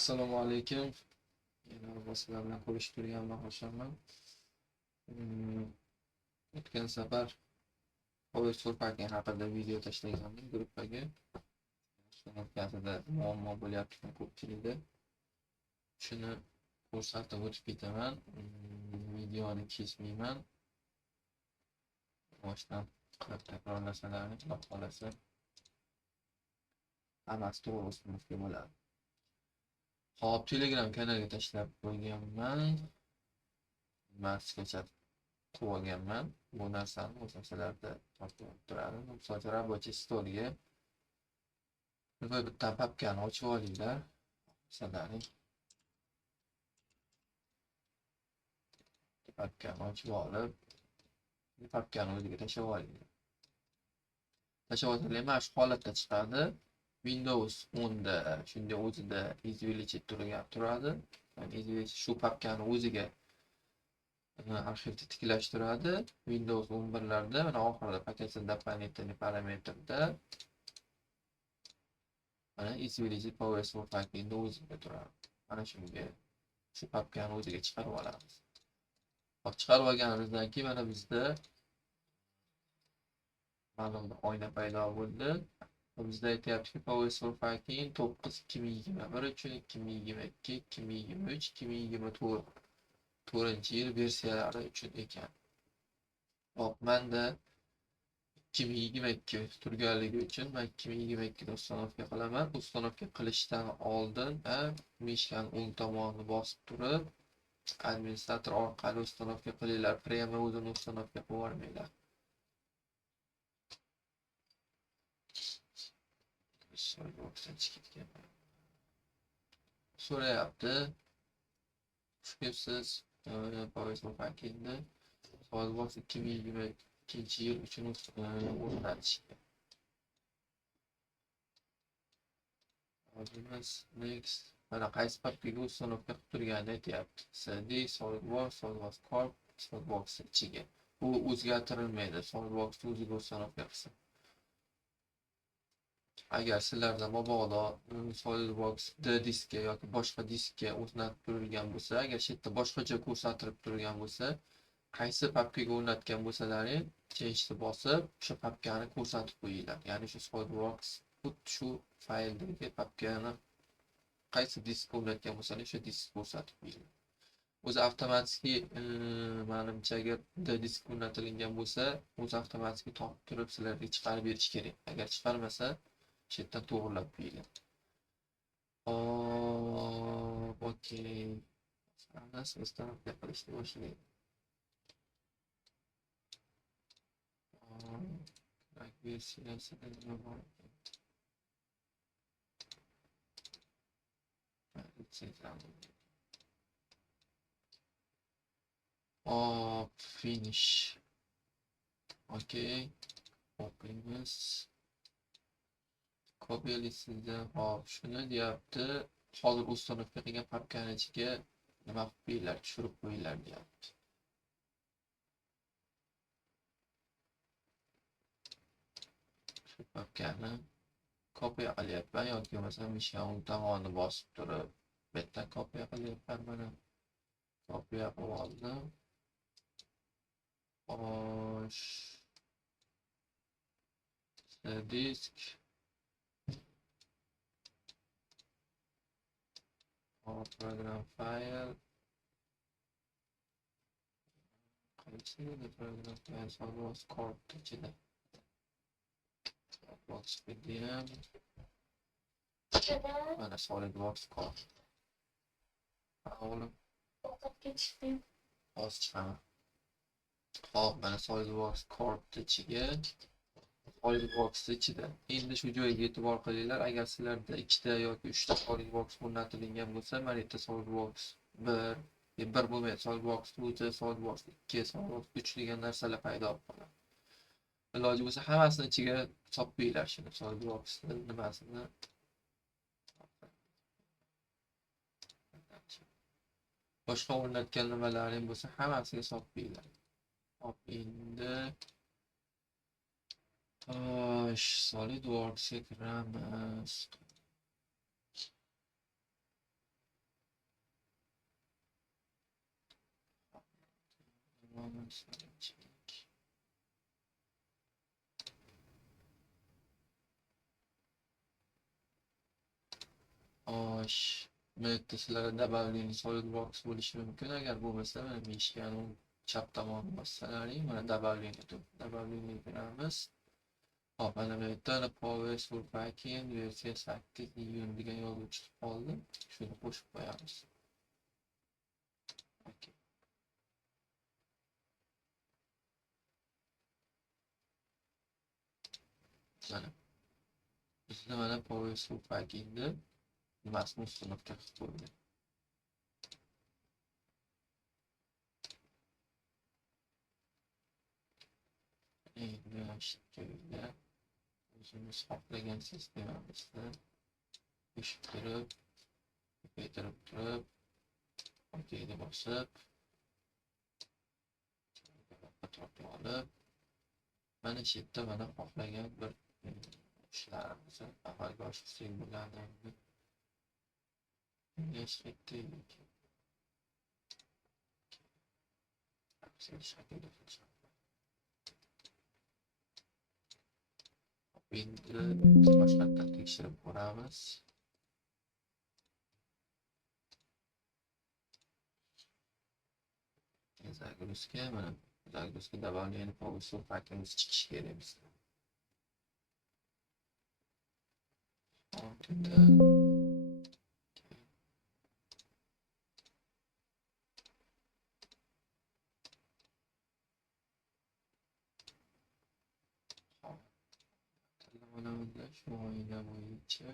Assalomu alaykum. Yana sizlar bilan ko'rishtirganman, xushalman. O'tgan safar Power Packing haqida video tashlagandim gruppaga. O'tkazida muammo bo'lyapti ko'pchilikda. Shuni ko'rsatib o'tib ketaman. Videoni kesmayman. Boshdan qilib takrorlasalarni, xudo xolasa hammasi to'g'ri uslubda bo'ladi. Hop, Telegram kanalga tashlab qo'yganman. Maskacha qilib olganman. Bu narsani o'shalarda topib turadi. Misol rабочий stolga bitta papkani ochib olinglar. Masalan, papkani ochib olib, papkani o'ziga tashlab olinglar. Tashlab olsanglar mana shu holatda chiqadi. Windows 10 da shunday o'zida извлечить turadi. Извлечить shu papkani o'ziga arxivni tiklashtiradi. Windows 11 larda mana oxirida paket дополнительный parametrda mana извлечить Power Packing o'ziga turadi. Mana shunga shu papkani o'ziga chiqarib olamiz. Hop, chiqarib olganimizdan keyin mana bizda ma'lum bir oyna paydo bo'ldi. Bizda aytyaptiki Power Packing 9/2021 uchun 2022, 2023, 2024 4-yil versiyalari uchun ekan. Hop, menda 2022 turganligi uchun men 2022 da ustanovka qilaman. Ustanovka qilishdan oldin mishkani o'ng tomonini bosib turib, administrator orqali ustanovka qilinglar. Prema o'zini ustanovka qilib yubormanglar. So'rayapti. Siz Power Packingni SolidWorks 2022 yil uchun o'rnatishga. Next. Mana qaysi papkaga ustanovka qilib turganini aytyapti. CD, SolidWorks, SolidWorks Corp, SolidWorks ichiga. Bu o'zgartirilmaydi. SolidWorks o'ziga ustanovka qilsin. Agar sizlarda mabodo SolidWorks D diskga yoki boshqa diskga o'rnatib turilgan bo'lsa, agar shu yerda boshqacha ko'rsatilib turgan bo'lsa, qaysi papkaga o'rnatgan bo'lsalaring, change'ni bosib, o'sha papkani ko'rsatib qo'yinglar. Ya'ni shu SolidWorks shu fayldagi papkani qaysi diskga o'rnatgan bo'lsalar, o'sha diskni ko'rsatib qo'yinglar. O'zi avtomatik menimcha agar D disk o'rnatilgan bo'lsa, o'zi avtomatik topib turib sizlarga chiqarib berish kerak. Agar chiqarmasa, chetdan to'g'rilab qo'yinglar. Okey. Hammasi ustanovka qilishni boshlaydi. Versiyasida nima bor ekan? Finish. Okey. O'qiymiz. Kopiyalisizda hop, shuni deyapti. Hozir ustanovka qilgan papkani ichiga nima qilib qo'yinglar, tushirib qo'yinglar deyapti. Shu papkani kopiya qilyapman yoki masalan mishani tomonini bosib turib, bitta kopiya qilyapman. Mana kopiya qilib oldim. Xo'sh. Disk program file qaysi program file SolidWorks Corp ichida SolidWorks PDM mana SolidWorks Corp olim hozir chiqaman. Hop, mana SolidWorks Corp ichiga SolidWorks ichida. Endi shu joyga e'tibor qilinglar. Agar sizlarda 2 ta yoki 3 ta SolidWorks o'rnatilgan bo'lsa, mana yerda SolidWorks 1 bo'lmaydi. SolidWorks 2, SolidWorks 2, SolidWorks 3 degan narsalar paydo bo'ladi. Iloji bo'lsa hammasini ichiga solib qo'yinglar shuni. SolidWorks nimasini boshqa o'rnatgan nimalaring bo'lsa, hammasiga solib qo'yinglar. Hop, endi SolidWorks kiramiz. Osh. Bu yerda sizlarda W'ning SolidWorks bo'lishi mumkin. Agar bo'lmasa, mana mishkani chap tomonni bossalaring, mana W'ni turibdi. W'ni kiramiz. Hop, mana bu yerda Power Full Packing versiya 8 iyun degan yozuv chiqib qoldi. Shuni qo'shib qo'yamiz. Okay. Mana bizda mana Power Full Packingni nimasini ustuna qilib qo'ydi. Endi shunday o'zimiz xohlagan sistemamizni qo'shib turib, ko'paytirib turib, okeyga bosib, tortib olib, mana shu yerda mana xohlagan bir ishlarimizni amalga oshirsak bo'ladi. Endi boshqatdan tekshirib ko'ramiz. Загрузка, mana загрузка добавление Power Pack'imiz chiqishi kerak bizda. Shu oila bo'yicha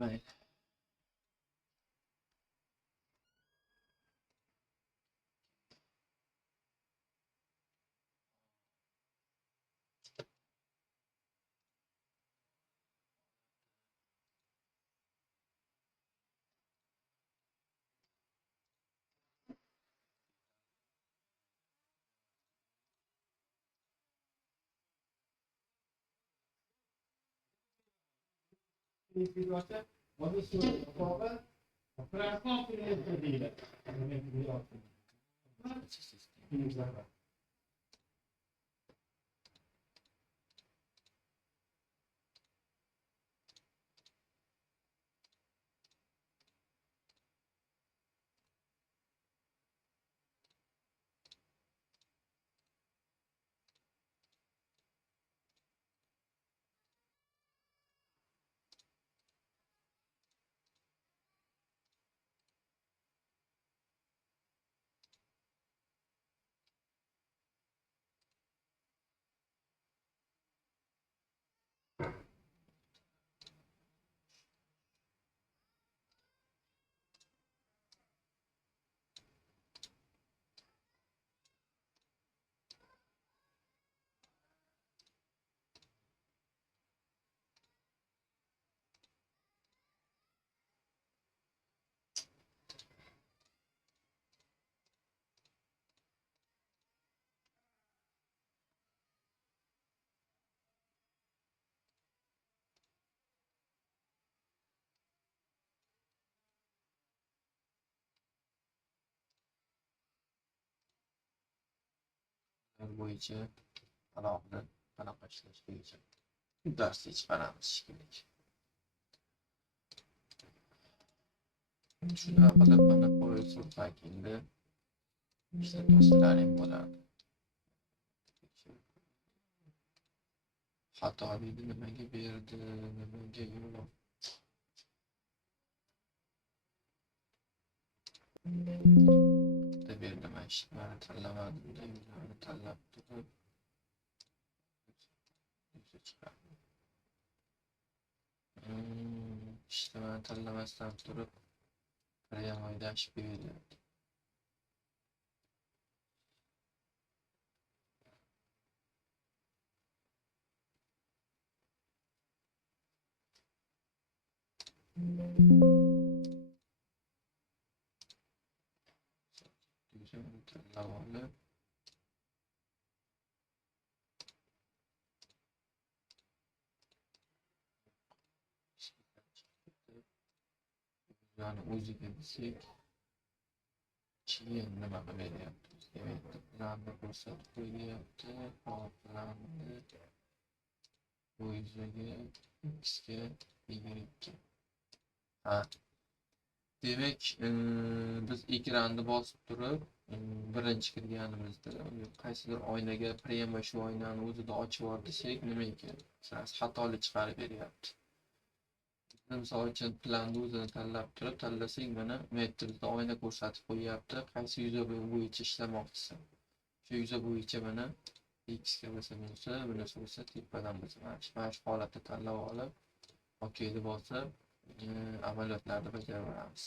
mayli. bo'yicha alohida qanaqa ishlash bo'yicha darsga chiqaramiz shekilli. Shunaqa qilib mana Forex Packing'da ishlatmasalaring bo'ladi. Xato deydi, nimaga berdi, nimaga yo'q. Bitta berdi, men ishlarni tanlamadim, yuzlarni tanlab turib ishlarni tanlamasdan turib prямой dashib beryapti. Tanlab olib yani o'ziga desak keyin nima beryapti bizga planni ko'rsatib qo'yyapti. Planni o'ziga xga y. Ha, demak biz ekranni bosib turib birinchi kirganimizda qaysidir oynaga prema shu oynani o'zida ochib yubor desak nima ekan? Xatolik chiqarib beryapti. Misol uchun planni o'zini tanlab turib tanlasak mana bu yerda bizda oyna ko'rsatib qo'yyapti. Qaysi yuza bo'yicha ishlamoqchisiz? Shu yuza bo'yicha mana x ga bo'lsa, bunisi bo'lsa tepadan bo'lsa mana shu holatda tanlab olib OK deb bosib amaliyotlarni bajaraveramiz.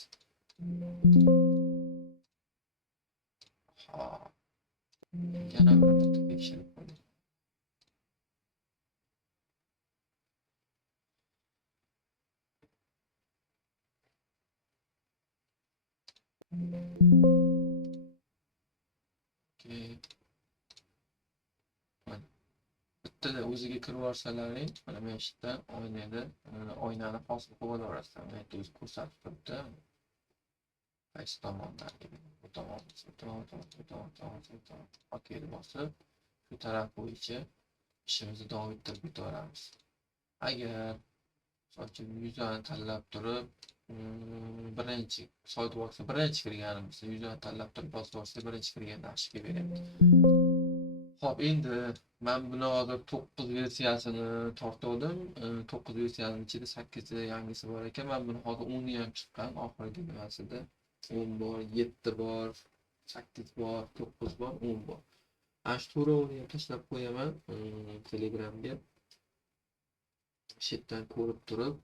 Hop. Yana bir marta tekshirib qo'ying. Bittada o'ziga kirib olsalaring, mana bu yerda oynani hosil qilib olaverasiz. Mana yerda o'zi ko'rsatib turibdi. Qaysi tomondan bu tomon, OK deb bosib, shu taraf bo'yicha ishimizni davom ettirib ketaveramiz. Agar so'chib yuzani tanlab turib, birinchi SolidWorksga birinchi kirganimizda yuzani tanlab turib bosib birinchi kirganda ashga beryapti. Xo'p, endi men buni hozir 9 versiyasini tortdim. 9 versiyaning ichida 8 ta yangisi bor ekan. Men buni hozir 10 ham chiqqan, oxirgi nimasida 10 bor, 7 bor, 8 bor, 9 bor, 10 bor. Ana shu to'rovini ham tashlab qo'yaman Telegramga. Shu yerdan ko'rib turib,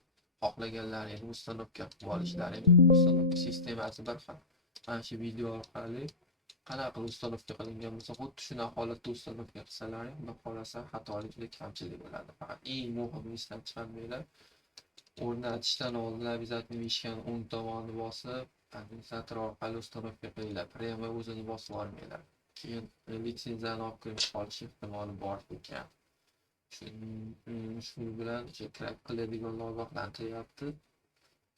xohlaganlaringizni ustanovka qilib olishlaring mumkin. Ustanovka sistemasi bir xil. Mana shu video orqali qanaqa qilib ustanovka qilingan bo'lsa, xuddi shunaqa holatda ustanovka qilsalaring, xudo xolasa xatolik va kamchilik bo'ladi. Faqat eng muhimi esdan chiqarmanglar. O'rnatishdan oldin обязательно mishkani o'ng tomonini bosib, administrator orqali ustanovka qilinglar. Prema o'zini bosib olmanglar. Keyin litsenziyani olib kirib qolish ehtimoli bor ekan. Shu bilan crack qiladiganlar ogohlantiryapti.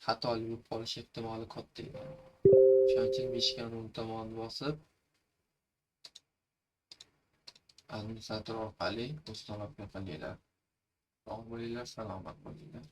Xatolik bo'lib qolish ehtimoli katta ekan. Shuning uchun mishkani o'ng tomonini bosib administrator orqali ustanovka qilinglar. Sog' bo'linglar, salomat bo'linglar.